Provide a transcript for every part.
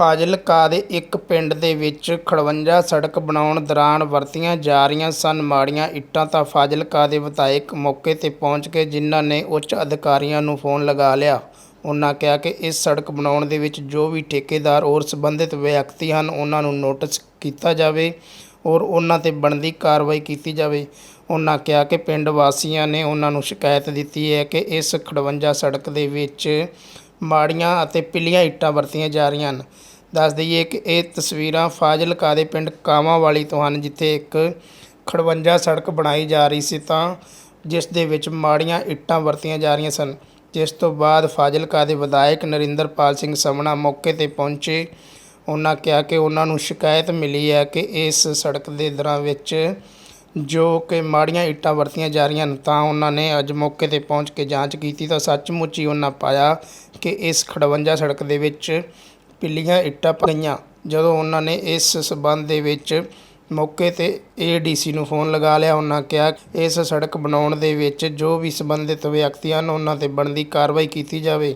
ਫਾਜ਼ਿਲਕਾ ਦੇ ਇੱਕ ਪਿੰਡ ਦੇ ਵਿੱਚ ਖੜਵੰਜਾ ਸੜਕ ਬਣਾਉਣ ਦੌਰਾਨ ਵਰਤੀਆਂ ਜਾ ਰਹੀਆਂ ਸਨ। ਮਾੜੀਆਂ ਇੱਟਾਂ ਤਾਂ ਫਾਜ਼ਿਲਕਾ ਦੇ ਵਿਧਾਇਕ ਮੌਕੇ ਤੇ ਪਹੁੰਚ ਕੇ ਜਿਨ੍ਹਾਂ ਨੇ ਉੱਚ ਅਧਿਕਾਰੀਆਂ ਨੂੰ ਫੋਨ ਲਗਾ ਲਿਆ। ਉਹਨਾਂ ਕਿਹਾ ਕਿ ਇਸ ਸੜਕ ਬਣਾਉਣ ਦੇ ਵਿੱਚ ਜੋ ਵੀ ਠੇਕੇਦਾਰ ਔਰ ਸੰਬੰਧਿਤ ਵਿਅਕਤੀ ਹਨ, ਉਹਨਾਂ ਨੂੰ ਨੋਟਿਸ ਕੀਤਾ ਜਾਵੇ ਔਰ ਉਹਨਾਂ ਤੇ ਬਣਦੀ ਕਾਰਵਾਈ ਕੀਤੀ ਜਾਵੇ। ਉਹਨਾਂ ਕਿਹਾ ਕਿ ਪਿੰਡ ਵਾਸੀਆਂ ਨੇ ਉਹਨਾਂ ਨੂੰ ਸ਼ਿਕਾਇਤ ਦਿੱਤੀ ਹੈ ਕਿ ਇਸ ਖੜਵੰਜਾ ਸੜਕ ਦੇ ਵਿੱਚ ਮਾੜੀਆਂ ਅਤੇ ਪਿੱਲੀਆਂ ਇੱਟਾਂ ਵਰਤੀਆਂ ਜਾ ਰਹੀਆਂ ਹਨ। ਦੱਸ ਦਈਏ ਕਿ ਇਹ ਤਸਵੀਰਾਂ ਫਾਜ਼ਿਲਕਾ ਦੇ ਪਿੰਡ ਕਾਵਾਂਵਾਲੀ ਤੋਂ ਹਨ, ਜਿੱਥੇ ਇੱਕ ਖੜਵੰਜਾ ਸੜਕ ਬਣਾਈ ਜਾ ਰਹੀ ਸੀ ਤਾਂ ਜਿਸ ਦੇ ਵਿੱਚ ਮਾੜੀਆਂ ਇੱਟਾਂ ਵਰਤੀਆਂ ਜਾ ਰਹੀਆਂ ਸਨ। ਜਿਸ ਤੋਂ ਬਾਅਦ ਫਾਜ਼ਿਲਕਾ ਦੇ ਵਿਧਾਇਕ ਨਰਿੰਦਰਪਾਲ ਸਿੰਘ ਸਮਣਾ ਮੌਕੇ ਤੇ ਪਹੁੰਚੇ। ਉਹਨਾਂ ਕਿਹਾ ਕਿ ਉਹਨਾਂ ਨੂੰ ਸ਼ਿਕਾਇਤ ਮਿਲੀ ਹੈ ਕਿ ਇਸ ਸੜਕ ਦੇ ਦਰਾਂ ਵਿੱਚ ਜੋ ਕਿ ਮਾੜੀਆਂ ਇੱਟਾਂ ਵਰਤੀਆਂ ਜਾ ਰਹੀਆਂ ਹਨ, ਤਾਂ ਉਹਨਾਂ ਨੇ ਅੱਜ ਮੌਕੇ ਤੇ ਪਹੁੰਚ ਕੇ ਜਾਂਚ ਕੀਤੀ ਤਾਂ ਸੱਚਮੁੱਚ ਹੀ ਉਹਨਾਂ ਪਾਇਆ ਕਿ ਇਸ ਖੜਵੰਜਾ ਸੜਕ ਦੇ ਵਿੱਚ ਪਿੱਲੀਆਂ ਇੱਟਾਂ ਪਈਆਂ ਜਦੋਂ ਉਹਨਾਂ ਨੇ ਇਸ ਸਬੰਧ ਦੇ ਵਿੱਚ ਮੌਕੇ ਤੇ ਏਡੀਸੀ ਨੂੰ ਫੋਨ ਲਗਾ ਲਿਆ, ਉਹਨਾਂ ਕਿਹਾ ਇਸ ਸੜਕ ਬਣਾਉਣ ਦੇ ਵਿੱਚ ਜੋ ਵੀ ਸੰਬੰਧਿਤ ਵਿਅਕਤੀ ਹਨ, ਉਹਨਾਂ ਤੇ ਬਣਦੀ ਕਾਰਵਾਈ ਕੀਤੀ ਜਾਵੇ।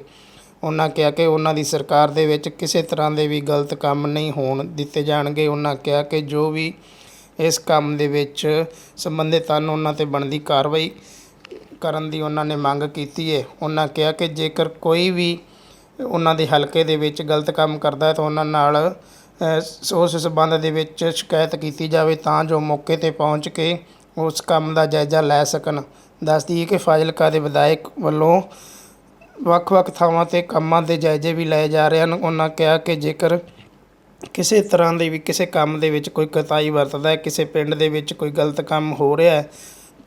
ਉਹਨਾਂ ਕਿਹਾ ਕਿ ਉਹਨਾਂ ਦੀ ਸਰਕਾਰ ਦੇ ਵਿੱਚ ਕਿਸੇ ਤਰ੍ਹਾਂ ਦੇ ਵੀ ਗਲਤ ਕੰਮ ਨਹੀਂ ਹੋਣ ਦਿੱਤੇ ਜਾਣਗੇ। ਉਹਨਾਂ ਕਿਹਾ ਕਿ ਜੋ ਵੀ ਇਸ ਕੰਮ ਦੇ ਵਿੱਚ ਸੰਬੰਧਿਤ ਹਨ। ਉਹਨਾਂ ਤੇ ਬਣਦੀ ਕਾਰਵਾਈ ਕਰਨ ਦੀ ਉਹਨਾਂ ਨੇ ਮੰਗ ਕੀਤੀ ਹੈ ਉਹਨਾਂ ਕਿਹਾ ਕਿ ਜੇਕਰ ਕੋਈ ਵੀ ਉਹਨਾਂ ਦੇ ਹਲਕੇ ਦੇ ਵਿੱਚ ਗਲਤ ਕੰਮ ਕਰਦਾ ਹੈ ਤਾਂ ਉਹਨਾਂ ਨਾਲ ਉਸ ਸਬੰਧ ਦੇ ਵਿੱਚ ਸ਼ਿਕਾਇਤ ਕੀਤੀ ਜਾਵੇ ਤਾਂ ਜੋ ਮੌਕੇ ਤੇ ਪਹੁੰਚ ਕੇ ਉਸ ਕੰਮ ਦਾ ਜਾਇਜ਼ਾ ਲੈ ਸਕਣ। ਦੱਸ ਦਈਏ ਕਿ ਫਾਜ਼ਿਲਕਾ ਦੇ ਵਿਧਾਇਕ ਵੱਲੋਂ ਵੱਖ-ਵੱਖ ਥਾਵਾਂ ਤੇ ਕੰਮਾਂ ਦੇ ਜਾਇਜ਼ੇ ਵੀ ਲਏ ਜਾ ਰਹੇ ਹਨ। ਉਹਨਾਂ ਕਿਹਾ ਕਿ ਜੇਕਰ ਕਿਸੇ ਤਰ੍ਹਾਂ ਦੇ ਵੀ ਕਿਸੇ ਕੰਮ ਦੇ ਵਿੱਚ ਕੋਈ ਕਤਾਈ ਵਰਤਦਾ ਹੈ ਕਿਸੇ ਪਿੰਡ ਦੇ ਵਿੱਚ ਕੋਈ ਗਲਤ ਕੰਮ ਹੋ ਰਿਹਾ ਹੈ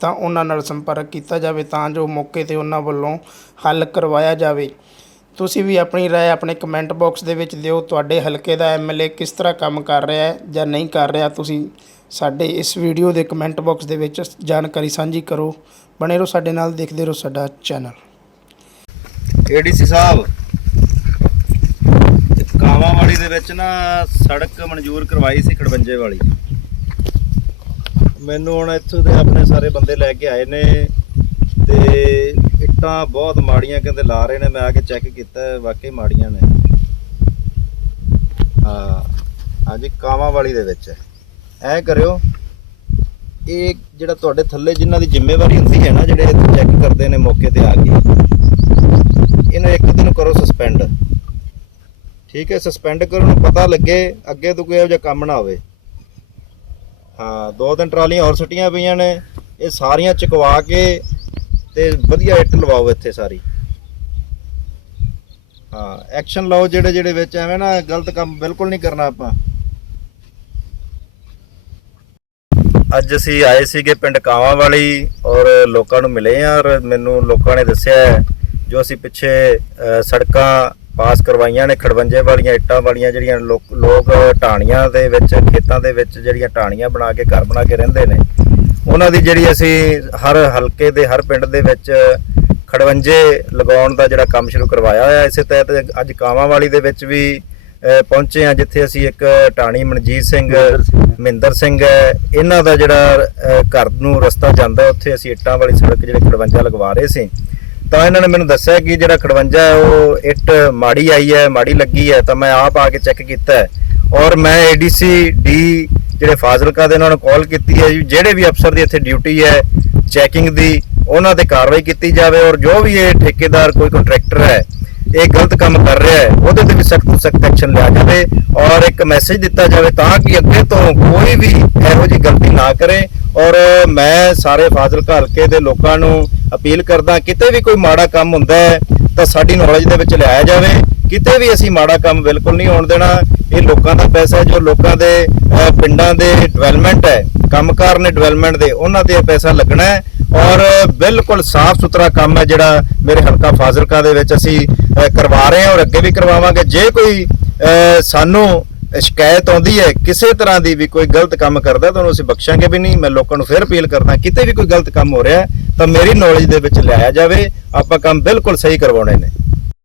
ਤਾਂ ਉਹਨਾਂ ਨਾਲ ਸੰਪਰਕ ਕੀਤਾ ਜਾਵੇ ਤਾਂ ਜੋ ਮੌਕੇ ਤੇ ਉਹਨਾਂ ਵੱਲੋਂ ਹੱਲ ਕਰਵਾਇਆ ਜਾਵੇ ਤੁਸੀਂ ਵੀ ਆਪਣੀ رائے ਆਪਣੇ ਕਮੈਂਟ ਬਾਕਸ ਦੇ ਵਿੱਚ ਦਿਓ ਤੁਹਾਡੇ ਹਲਕੇ ਦਾ ਐਮਐਲਏ ਕਿਸ ਤਰ੍ਹਾਂ ਕੰਮ ਕਰ ਰਿਹਾ ਹੈ ਜਾਂ ਨਹੀਂ ਕਰ ਰਿਹਾ ਤੁਸੀਂ ਸਾਡੇ ਇਸ ਵੀਡੀਓ ਦੇ ਕਮੈਂਟ ਬਾਕਸ ਦੇ ਵਿੱਚ ਜਾਣਕਾਰੀ ਸਾਂਝੀ ਕਰੋ ਬਣੇ ਰਹੋ ਸਾਡੇ ਨਾਲ ਦੇਖਦੇ ਰਹੋ ਸਾਡਾ ਚੈਨਲ ਏਡੀਸੀ ਸਾਹਿਬ ਇਹ ਕਾਵਾਂਵਾੜੀ ਦੇ ਵਿੱਚ ਨਾ ਸੜਕ ਮਨਜ਼ੂਰ ਕਰਵਾਈ ਸੀ ਖੜਵੰਜੇ ਵਾਲੀ। ਮੈਨੂੰ ਹੁਣ ਇੱਥੋਂ ਦੇ ਆਪਣੇ ਸਾਰੇ ਬੰਦੇ ਲੈ ਕੇ ਆਏ ਨੇ ਤੇ ਇੱਟਾਂ ਬਹੁਤ ਮਾੜੀਆਂ ਕਹਿੰਦੇ ਲਾ ਰਹੇ ਨੇ, ਮੈਂ ਆ ਕੇ ਚੈੱਕ ਕੀਤਾ, ਵਾਕਈ ਮਾੜੀਆਂ ਨੇ। ਹਾਂ ਹਾਂਜੀ ਕਾਵਾਂਵਾਲੀ ਦੇ ਵਿੱਚ ਐ ਕਰਿਓ, ਇਹ ਜਿਹੜਾ ਤੁਹਾਡੇ ਥੱਲੇ ਜਿਨ੍ਹਾਂ ਦੀ ਜ਼ਿੰਮੇਵਾਰੀ ਹੁੰਦੀ ਹੈ ਨਾ, ਜਿਹੜੇ ਚੈੱਕ ਕਰਦੇ ਨੇ ਮੌਕੇ ਤੇ ਆ ਕੇ ਇਹਨੂੰ ਇੱਕ ਦਿਨ ਕਰੋ ਸਸਪੈਂਡ ਠੀਕ ਹੈ ਸਸਪੈਂਡ ਕਰੋ ਨੂੰ ਪਤਾ ਲੱਗੇ, ਅੱਗੇ ਤੋਂ ਕੋਈ ਇਹੋ ਜਿਹਾ ਕੰਮ ਨਾ ਹੋਵੇ। ਹਾਂ, ਦੋ ਦਿਨ ਟਰਾਲੀਆਂ ਹੋਰ ਸਟੀਆਂ ਪਈਆਂ ਨੇ, ਇਹ ਸਾਰੀਆਂ ਚੁਕਵਾ ਕੇ ਤੇ ਵਧੀਆ ਇੱਟ ਲਵਾਓ ਇੱਥੇ ਸਾਰੀ। ਹਾਂ ਐਕਸ਼ਨ ਲਓ ਜਿਹੜੇ ਜਿਹੜੇ ਵਿੱਚ ਐਵੇਂ ਨਾ ਗਲਤ ਕੰਮ ਬਿਲਕੁਲ ਨਹੀਂ ਕਰਨਾ ਆਪਾਂ। ਅੱਜ ਅਸੀਂ ਆਏ ਸੀਗੇ ਪਿੰਡ ਕਾਵਾਂ ਵਾਲੀ ਔਰ ਲੋਕਾਂ ਨੂੰ ਮਿਲੇ ਆ ਔਰ ਮੈਨੂੰ ਲੋਕਾਂ ਨੇ ਦੱਸਿਆ ਜੋ ਅਸੀਂ ਪਿੱਛੇ ਸੜਕਾਂ ਪਾਸ ਕਰਵਾਈਆਂ ਨੇ ਖੜਵੰਜੇ ਵਾਲੀਆਂ ਇੱਟਾਂ ਵਾਲੀਆਂ ਜਿਹੜੀਆਂ ਲੋਕ ਢਾਣੀਆਂ ਦੇ ਵਿੱਚ ਖੇਤਾਂ ਦੇ ਵਿੱਚ ਜਿਹੜੀਆਂ ਢਾਣੀਆਂ ਬਣਾ ਕੇ ਘਰ ਬਣਾ ਕੇ ਰਹਿੰਦੇ ਨੇ ਉਹਨਾਂ ਦੀ ਜਿਹੜੀ ਅਸੀਂ ਹਰ ਹਲਕੇ ਦੇ ਹਰ ਪਿੰਡ ਦੇ ਵਿੱਚ ਖੜਵੰਜੇ ਲਗਾਉਣ ਦਾ ਜਿਹੜਾ ਕੰਮ ਸ਼ੁਰੂ ਕਰਵਾਇਆ ਹੋਇਆ ਇਸੇ ਤਹਿਤ ਅੱਜ ਕਾਵਾਂ ਵਾਲੀ ਦੇ ਵਿੱਚ ਵੀ ਪਹੁੰਚੇ ਆ ਜਿੱਥੇ ਅਸੀਂ ਇੱਕ ਢਾਣੀ ਮਨਜੀਤ ਸਿੰਘ ਮਹਿੰਦਰ ਸਿੰਘ ਹੈ। ਇਹਨਾਂ ਦਾ ਜਿਹੜਾ ਘਰ ਨੂੰ ਰਸਤਾ ਜਾਂਦਾ ਉੱਥੇ ਅਸੀਂ ਇੱਟਾਂ ਵਾਲੀ ਸੜਕ ਜਿਹੜੇ ਖੜਵੰਜਾ ਲਗਵਾ ਰਹੇ ਸੀ। ਤਾਂ ਇਹਨਾਂ ਨੇ ਮੈਨੂੰ ਦੱਸਿਆ ਕਿ ਜਿਹੜਾ ਖੜਵੰਜਾ ਹੈ, ਉਹ ਇੱਟ ਮਾੜੀ ਆਈ ਹੈ, ਮਾੜੀ ਲੱਗੀ ਹੈ, ਤਾਂ ਮੈਂ ਆਪ ਆ ਕੇ ਚੈੱਕ ਕੀਤਾ ਔਰ ਮੈਂ ਏਡੀਸੀ ਡੀ ਜਿਹੜੇ ਫਾਜ਼ਿਲਕਾ ਦੇ ਉਹਨਾਂ ਨੂੰ ਕਾਲ ਕੀਤੀ ਹੈ ਜਿਹੜੇ ਵੀ ਅਫਸਰ ਦੀ ਇੱਥੇ ਡਿਊਟੀ ਹੈ ਚੈਕਿੰਗ ਦੀ, ਉਹਨਾਂ ਤੇ ਕਾਰਵਾਈ ਕੀਤੀ ਜਾਵੇ ਔਰ ਜੋ ਵੀ ਇਹ ਠੇਕੇਦਾਰ ਕੋਈ ਕੰਟਰੈਕਟਰ ਹੈ, ਇਹ ਗਲਤ ਕੰਮ ਕਰ ਰਿਹਾ ਹੈ, ਉਹਦੇ ਤੇ ਵੀ ਸਖਤ ਸਖਤ ਐਕਸ਼ਨ ਲਿਆ ਜਾਵੇ ਔਰ ਇੱਕ ਮੈਸੇਜ ਦਿੱਤਾ ਜਾਵੇ ਤਾਂ ਕਿ ਅੱਗੇ ਤੋਂ ਕੋਈ ਵੀ ਇਹੋ ਜਿਹੀ ਗਲਤੀ ਨਾ ਕਰੇ ਔਰ ਮੈਂ ਸਾਰੇ ਫਾਜ਼ਿਲਕਾ ਹਲਕੇ ਦੇ ਲੋਕਾਂ ਨੂੰ ਅਪੀਲ ਕਰਦਾ, ਕਿਤੇ ਵੀ ਕੋਈ ਮਾੜਾ ਕੰਮ ਹੁੰਦਾ ਹੈ, ਤਾਂ ਸਾਡੀ ਨੌਲੇਜ ਦੇ ਵਿੱਚ ਲਿਆਇਆ ਜਾਵੇ। ਕਿਤੇ ਵੀ ਅਸੀਂ ਮਾੜਾ ਕੰਮ ਬਿਲਕੁਲ ਨਹੀਂ ਹੋਣ ਦੇਣਾ। ਇਹ ਲੋਕਾਂ ਦਾ ਪੈਸਾ ਹੈ, ਜੋ ਲੋਕਾਂ ਦੇ ਪਿੰਡਾਂ ਦੇ ਡਿਵੈਲਪਮੈਂਟ ਹੈ, ਕੰਮਕਾਰ ਨੇ ਡਿਵੈਲਪਮੈਂਟ ਦੇ, ਉਹਨਾਂ ਤੇ ਪੈਸਾ ਲੱਗਣਾ ਹੈ। ਔਰ ਬਿਲਕੁਲ ਸਾਫ਼ ਸੁਥਰਾ ਕੰਮ ਹੈ ਜਿਹੜਾ ਮੇਰੇ ਹਲਕਾ ਫਾਜ਼ਿਲਕਾ ਦੇ ਵਿੱਚ ਅਸੀਂ ਕਰਵਾ ਰਹੇ ਹਾਂ ਔਰ ਅੱਗੇ ਵੀ ਕਰਵਾਵਾਂਗੇ। ਜੇ ਕੋਈ ਸਾਨੂੰ ਸ਼ਿਕਾਇਤ ਆਉਂਦੀ ਹੈ, ਕਿਸੇ ਤਰ੍ਹਾਂ ਦੀ ਵੀ ਕੋਈ ਗਲਤ ਕੰਮ ਕਰਦਾ, ਤਾਂ ਉਹਨੂੰ ਅਸੀਂ ਬਖਸ਼ਾਂਗੇ ਵੀ ਨਹੀਂ। ਮੈਂ ਲੋਕਾਂ ਨੂੰ ਫਿਰ ਅਪੀਲ ਕਰਦਾ, ਕਿਤੇ ਵੀ ਕੋਈ ਗਲਤ ਕੰਮ ਹੋ ਰਿਹਾ ਤਾਂ ਮੇਰੀ ਨੌਲੇਜ ਦੇ ਵਿੱਚ ਲਿਆਇਆ ਜਾਵੇ। ਆਪਾਂ ਕੰਮ ਬਿਲਕੁਲ ਸਹੀ ਕਰਵਾਉਣੇ ਨੇ।